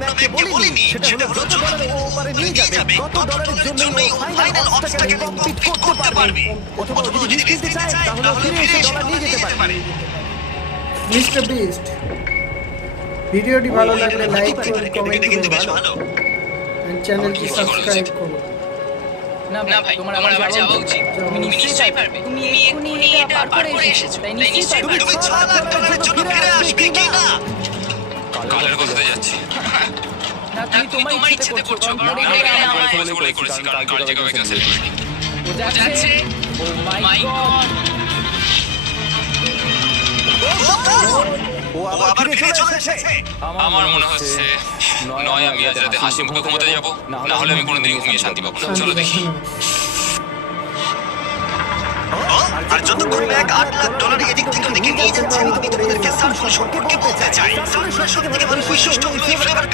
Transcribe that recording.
ম্যাককে বলিনি, সেটা হলো যত ডলার ও ওপারে নিয়ে যাবে তত ডলারের জন্যই ও ফাইনাল অবস্টাকেলে কমপ্লিট করতে পারবে। অথবা ও যদি রিস্ক নিতে চায় তাহলে ও ফিরে এসে ডলার নিয়ে যেতে পারে। মিস্টার বিস্ট, ভিডিওটি ভালো লাগলে লাইক করুন, কমেন্ট কিন্তু বেশ করুন ভালো। এন্ড চ্যানেলটি সাবস্ক্রাইব করুন। না ভাই, তোমার আবার যাওয়া উচিত। তুমি নিশ্চয়ই পারবে। তুমি এক্ষুনি এটা পার করে এসেছো, তাই নিশ্চয়ই তুমি পারবে। 6 লাখ ডলারের জন্য ফিরে আসবে কিনা? কালের কথাতে যাচ্ছি। না, তুমি তোমার ইচ্ছেতে করছো, কারণ এটা আমায় বলে করেছি, কারণ কাল থেকে একজন সেলিব্রিটি। ও যাচ্ছে। ও মাই গড। ও আবার ফিরে চলে এসেছে। আমার মনে হচ্ছে নয় আমি আজ রাতে হাসি মুখে ঘুমোতে যাবো, না হলে আমি কোনোদিন ঘুমিয়ে শান্তি পাবো না। চলো দেখি। আর যতক্ষণ ম্যাক 8 লাখ ডলার এদিক থেকে ওদিকে নিয়ে যাচ্ছেন, আমি তোমাদেরকে সার্কুল সম্পর্কে বলতে চাই। সার্কুল সবথেকে ভালো বৈশিষ্ট্য হলো এই ফ্লেভার